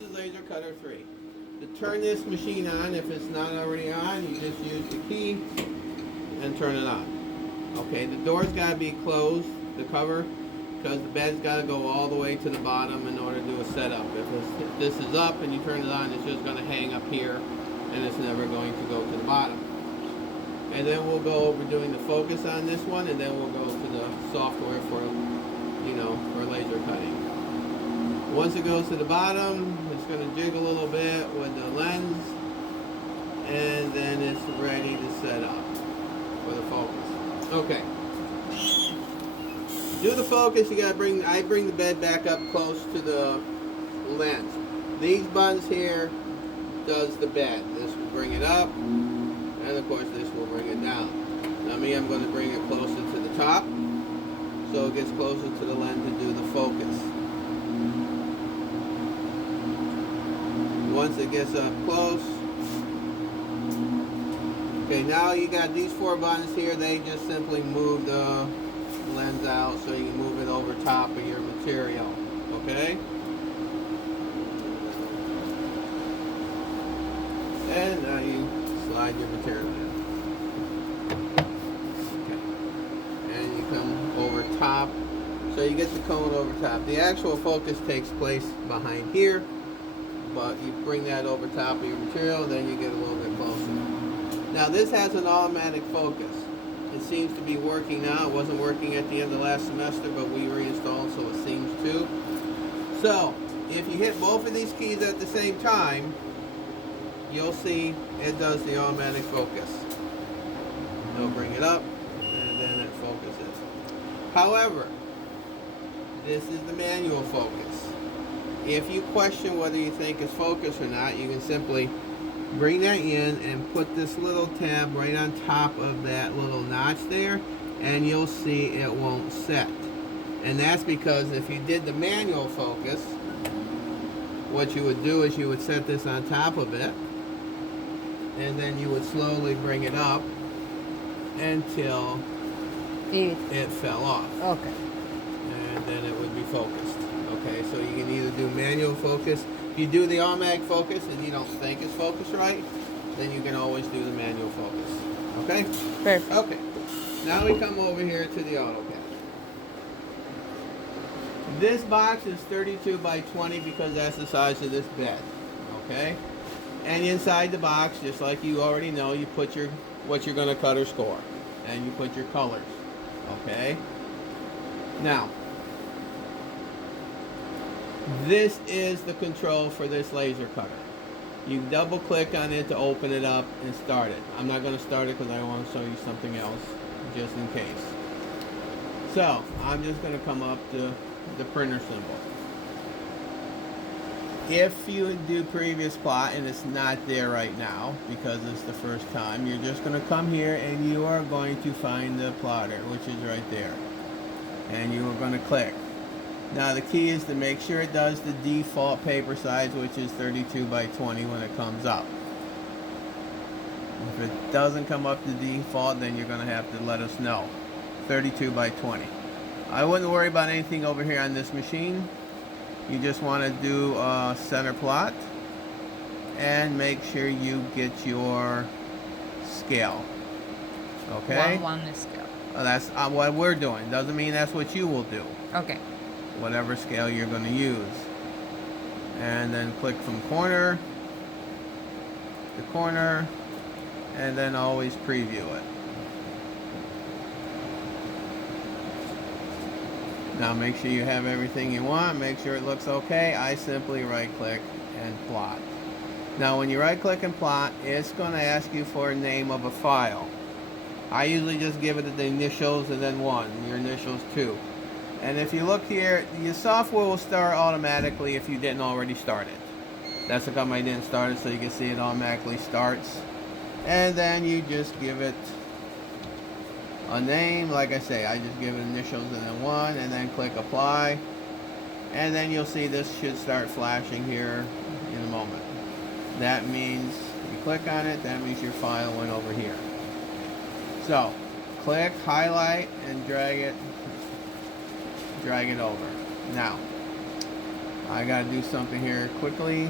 This is Laser Cutter 3. To turn this machine on, if it's not already on, you just use the key and turn it on. Okay, the door's got to be closed, the cover, because the bed's got to go all the way to the bottom in order to do a setup. If this is up and you turn it on, it's just going to hang up here and it's never going to go to the bottom. And then we'll go over doing the focus on this one, and then we'll go to the software for, for laser cutting. Once it goes to the bottom, it's going to jig a little bit with the lens, and then it's ready to set up for the focus. Okay. Do the focus, you got to I bring the bed back up close to the lens. These buttons here does the bed. This will bring it up, and of course this will bring it down. Now I'm going to bring it closer to the top, so it gets closer to the lens to do the focus. Once it gets up close, okay, now you got these four buttons here. They just simply move the lens out so you can move it over top of your material. Okay? And now you slide your material in. Okay. And you come over top. So you get the cone over top. The actual focus takes place behind here, but you bring that over top of your material, then you get a little bit closer. Now this has an automatic focus. It seems to be working now. It wasn't working at the end of last semester, but we reinstalled, so it seems to. So if you hit both of these keys at the same time, you'll see it does the automatic focus. It'll bring it up, and then it focuses. However, this is the manual focus. If you question whether you think it's focused or not, you can simply bring that in and put this little tab right on top of that little notch there, and you'll see it won't set. And that's because if you did the manual focus, what you would do is you would set this on top of it, and then you would slowly bring it up until it fell off. Okay. And then it would be focused. Okay, so you can either do manual focus. If you do the automatic focus and you don't think it's focused right, then you can always do the manual focus. Okay? Perfect. Okay. Now we come over here to the AutoCAD. This box is 32 by 20 because that's the size of this bed. Okay? And inside the box, just like you already know, you put what you're going to cut or score. And you put your colors. Okay? Now, this is the control for this laser cutter. You double click on it to open it up and start it. I'm not going to start it because I want to show you something else just in case. So I'm just going to come up to the printer symbol. If you do previous plot and it's not there right now because it's the first time, you're just going to come here and you are going to find the plotter, which is right there. And you are going to click. Now the key is to make sure it does the default paper size, which is 32 by 20 when it comes up. If it doesn't come up to default, then you're going to have to let us know. 32 by 20. I wouldn't worry about anything over here on this machine. You just want to do a center plot and make sure you get your scale. Okay? 1 is scale. That's what we're doing. Doesn't mean that's what you will do. Okay. Whatever scale you're going to use. And then click from corner to corner, and then always preview it. Now make sure you have everything you want, make sure it looks okay. I simply right click and plot. Now when you right click and plot, it's going to ask you for a name of a file. I usually just give it the initials and then 1, your initials 2. And if you look here, your software will start automatically if you didn't already start it. That's how come I didn't start it, so you can see it automatically starts. And then you just give it a name. Like I say, I just give it initials and then 1, and then click apply. And then you'll see this should start flashing here in a moment. That means you click on it, that means your file went over here. So, click, highlight, and drag it over. Now, I gotta do something here quickly.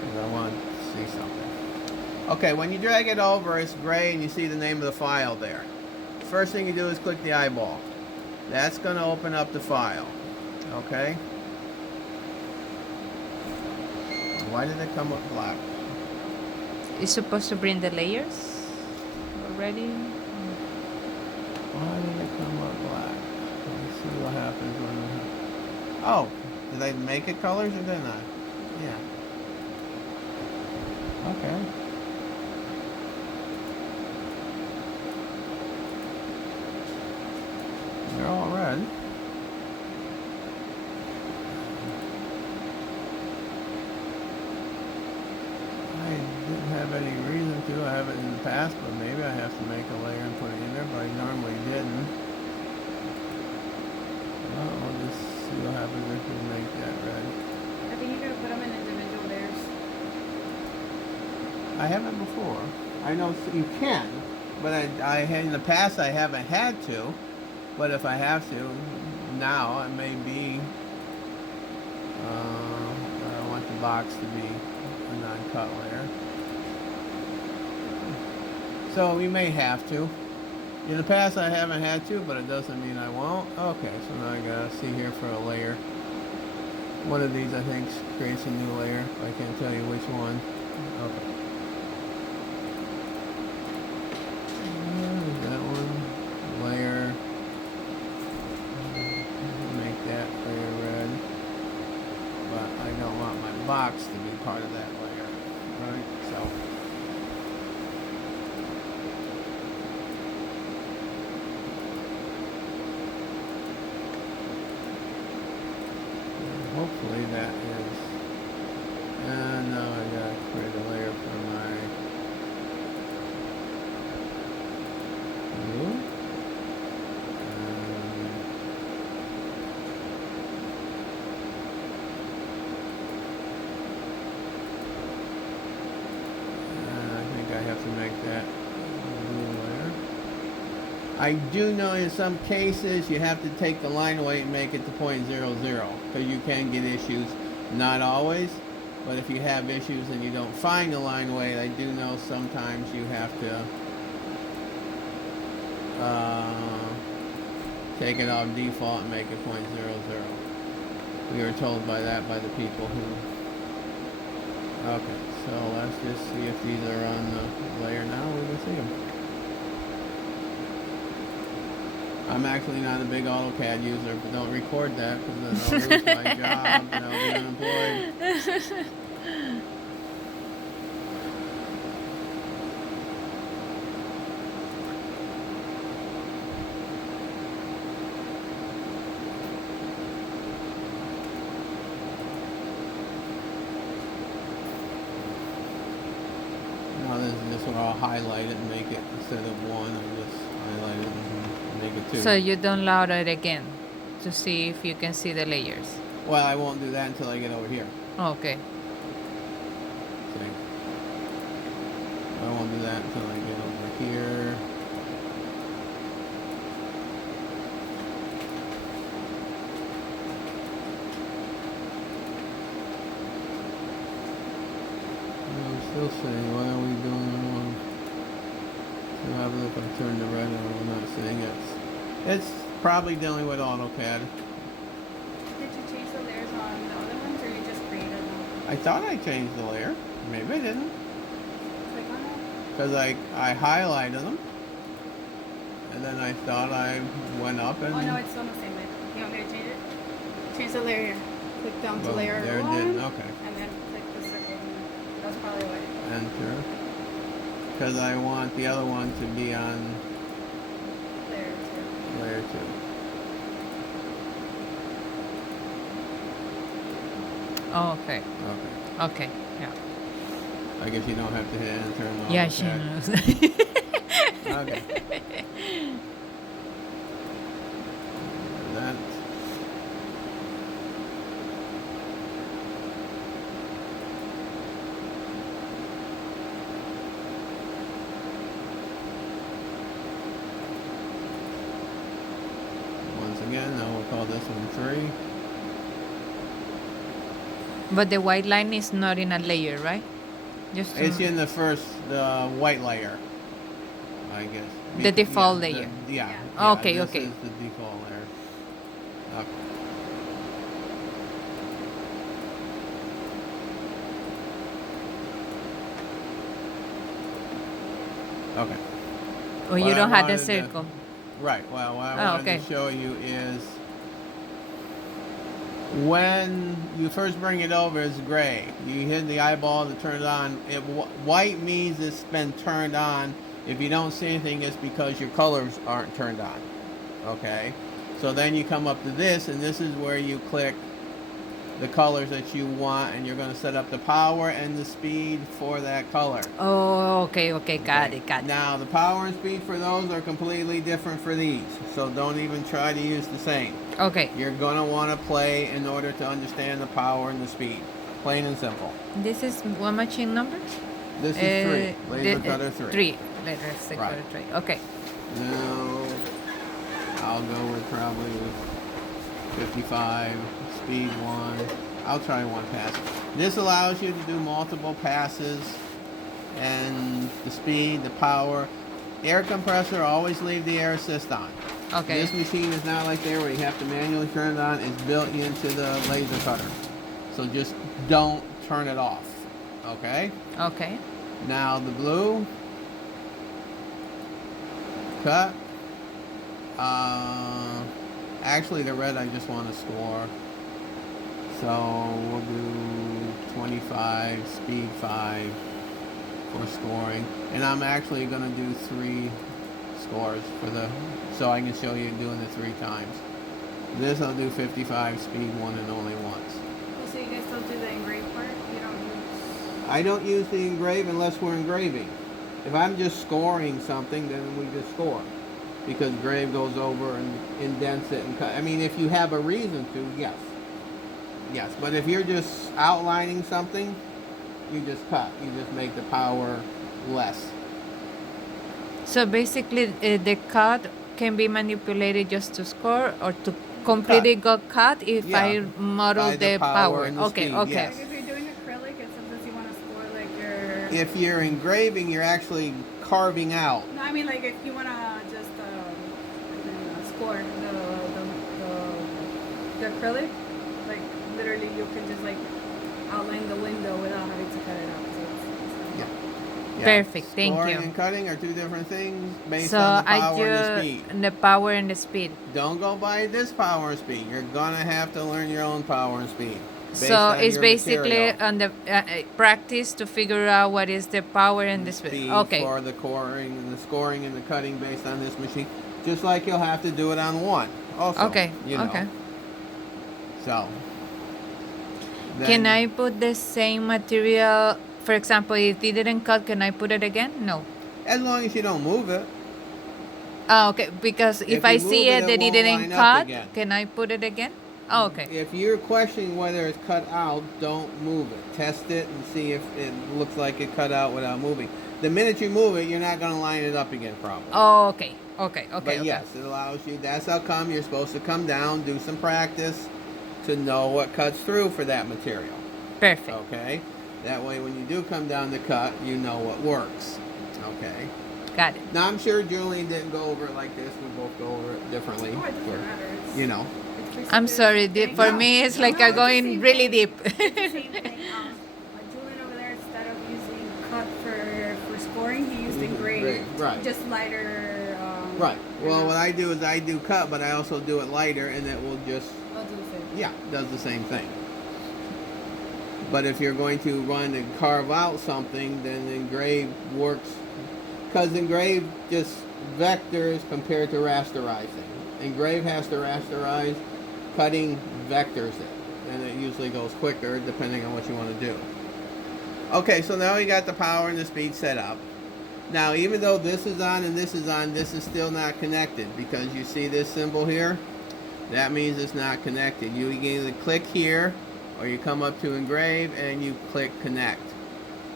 Because I want to see something. Okay, when you drag it over, it's gray and you see the name of the file there. First thing you do is click the eyeball. That's going to open up the file. Okay? Why did it come up black? It's supposed to bring the layers already. Why did it come up black? Let's see what happens when... Oh, did I make it colors or didn't I? Yeah. Okay. They're all red. I didn't have any reason to. I haven't in the past, but maybe I have to make a layer and put it in there, but I normally didn't. Well, we'll just see what happens if we make that red. I think you gotta put them in individual layers. I haven't before. I know you can, but I in the past I haven't had to. But if I have to, now it may be. I want the box to be a non-cut layer. So we may have to. In the past I haven't had to, but it doesn't mean I won't. Okay, so now I gotta see here for a layer. One of these I think creates a new layer. I can't tell you which one. Okay. That one. Layer. Make that layer red. But I don't want my box to be part of that layer. Right? So. Hopefully that is, and now I gotta create a layer for my blue. And I think I have to make that blue layer. I do know in some cases you have to take the line weight and make it to 0.00 because you can get issues. Not always, but if you have issues and you don't find the line weight, I do know sometimes you have to take it off default and make it 0.00. We were told by the people who... Okay, so let's just see if these are on the layer now. We can see them. I'm actually not a big AutoCAD user, but don't record that because then I'll lose my job and I'll be unemployed. Now this is where I'll highlight it and make it, instead of one, I just highlight it and make it two. So you download it again to see if you can see the layers. Well, I won't do that until I get over here. Okay. See? I won't do that until I get over here. I'm still saying, what are we doing wrong? So what happens if I turn the red and we're not seeing it? It's probably dealing with AutoCAD. Did you change the layers on the other ones, or you just created them? I thought I changed the layer. Maybe I didn't. Click on it. Because I highlighted them. And then I thought I went up and... Oh no, it's still the same layer. You want me to change it? Change the layer here. Click down to well, layer there it 1. didn't. Okay. And then click the circle. That's probably why. Enter. Because I want the other one to be on Layer 2. layer 2. Oh, okay. Okay. Okay. Yeah. I guess you don't have to hit enter and all Yeah, of she that. knows. Okay. That. Once again, now we're But the white line is not in a layer, right? Just It's in the first, the white layer, I guess. The default yeah, layer. Yeah. Oh, okay, this okay. is the default layer. Okay. Okay. or you What I don't have the wanted to- circle. Right. Well, what I Oh, wanted okay. to show you is when you first bring it over, it's gray. You hit the eyeball to turn it on. White means it's been turned on. If you don't see anything, it's because your colors aren't turned on. Okay. So then you come up to this, and this is where you click the colors that you want, and you're going to set up the power and the speed for that color. Oh, okay, got Okay. it, got it. Now the power and speed for those are completely different for these, so don't even try to use the same. Okay, You're gonna want to play in order to understand the power and the speed, plain and simple. this is what machine number? This is 3, laser cutter 3. 3, laser Right. cutter 3. Okay. Now I'll go with probably 55, speed 1. I'll try 1 pass. This allows you to do multiple passes, and the speed, the power. Air compressor, always leave the air assist on. Okay. This machine is not like there where you have to manually turn it on. It's built into the laser cutter. So just don't turn it off. Okay? Okay. Now the blue. Cut. Actually the red I just want to score. So we'll do 25, speed 5 for scoring. And I'm actually going to do 3 scores for the, so I can show you doing it 3 times. This I'll do 55, speed 1 and only once. So you guys don't do the engraved part? You don't use... I don't use the engrave unless we're engraving. If I'm just scoring something, then we just score. Because grave goes over and indents it and cut. I mean, if you have a reason to, yes. Yes, but if you're just outlining something, you just cut. You just make the power less. So basically, the cut can be manipulated just to score or to completely go cut if Yeah, I model by the the power power. and the Okay, speed, okay. yes. Like if you're doing acrylic and sometimes you want to score like your... If you're engraving, you're actually carving out. No, I mean like if you want to just score the acrylic, like literally you can just like outline the window without having to cut it out. So it's Yeah. Yeah. Perfect, thank Scoring you. and cutting are 2 different things based So on the I power and the do speed. the power and the speed. Don't go by this power and speed. You're gonna have to learn your own power and speed. based So on it's your basically material. on the practice to figure out what is the power and the speed. Speed Okay. for the coring and the scoring and the cutting based on this machine. Just like you'll have to do it on 1. Also, Okay. you know. Okay. So. Can then- I put the same material? For example, if it didn't cut, can I put it again? No. As long as you don't move it. Oh, okay. Because if If I you see move it it, that it it won't didn't line up cut, again. can I put it again? Oh, okay. If you're questioning whether it's cut out, don't move it. Test it and see if it looks like it cut out without moving. The minute you move it, you're not going to line it up again, probably. Oh, okay. Okay. Okay. But okay. yes, it allows you. That's how come you're supposed to come down, do some practice to know what cuts through for that material. Perfect. Okay? That way, when you do come down to cut, you know what works. Okay? Got it. Now, I'm sure Julian didn't go over it like this. We both go over it differently. Oh, it doesn't Or, matter. It's, you know. it's basically I'm the sorry. same thing. For No. me, it's like No, I'm it's the going same really thing. deep. It's the same thing. Julian over there, instead of using cut for scoring, he used engraved. Engraved, right. Just lighter. Right. Well, what I do is I do cut, but I also do it lighter, and it will just, I'll do the same. yeah, does the same thing. But if you're going to run and carve out something, then engrave works, because engrave just vectors compared to rasterizing. Engrave has to rasterize, cutting vectors it, and it usually goes quicker depending on what you want to do. Okay, so now we got the power and the speed set up. Now, even though this is on and this is still not connected, because you see this symbol here? That means it's not connected. You can either click here, or you come up to engrave and you click connect.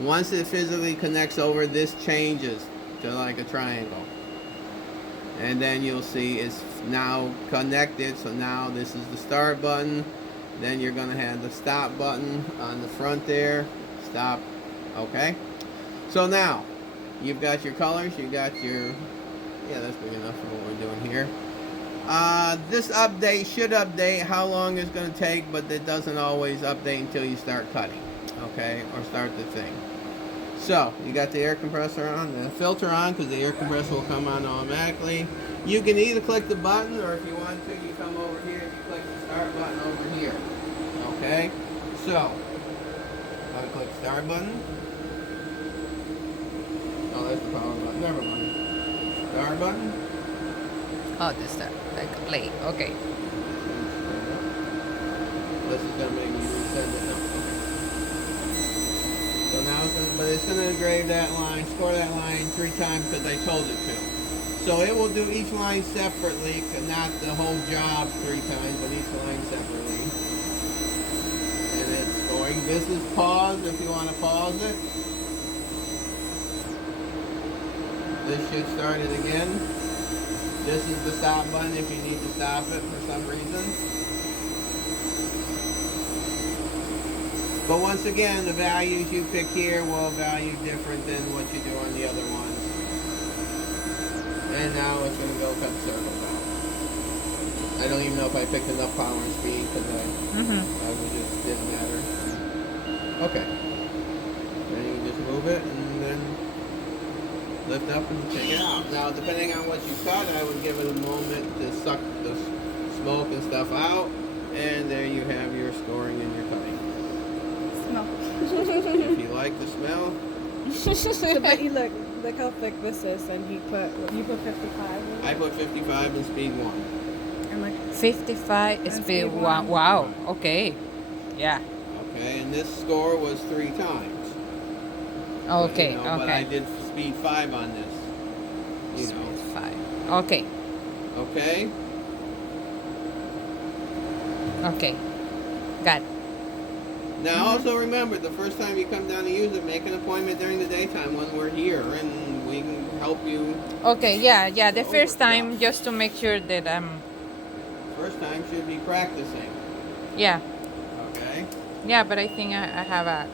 Once it physically connects over, this changes to like a triangle. And then you'll see it's now connected, so now this is the start button. Then you're gonna have the stop button on the front there. Stop. Okay. So now, you've got your colors. You got your. Yeah, that's big enough for what we're doing here. This update should update how long it's going to take, but it doesn't always update until you start cutting, okay, or start the thing. So, you got the air compressor on, the filter on, because the air compressor will come on automatically. You can either click the button, or if you want to, you come over here and you click the start button over here, okay? So, I'm going to click start button. Oh, that's the power button. Never mind. Start button. Oh, this that like play. Okay. This is gonna make me reset it. No, okay. So now it's gonna engrave that line, score that line 3 times because I told it to. So it will do each line separately, not the whole job 3 times, but each line separately. And it's scoring. This is pause if you want to pause it. This should start it again. This is the stop button if you need to stop it for some reason. But once again, the values you pick here will value different than what you do on the other ones. And now it's going to go cut circles out. I don't even know if I picked enough power and speed because I just didn't matter. Okay. Then you just move it and then lift up and take it out. Now, depending on what you cut, I would give it a moment to suck the smoke and stuff out. And there you have your scoring and your cutting. Smell. If you like the smell, So, but you look how thick this is, and you put 55. I put 55 in speed 1. And like 55 And speed speed 1. one. Wow. Okay. Yeah. Okay, and this score was 3 times. Okay. But, But I Okay. did speed 5 on this. Speed 5. Okay. Okay? Okay. Got it. Now also remember, the first time you come down to use it, make an appointment during the daytime when we're here, and we can help you. Okay. Yeah. Yeah. The Over first time, stuff. just to make sure that First time should be practicing. Yeah. Okay? Yeah. But I think I have a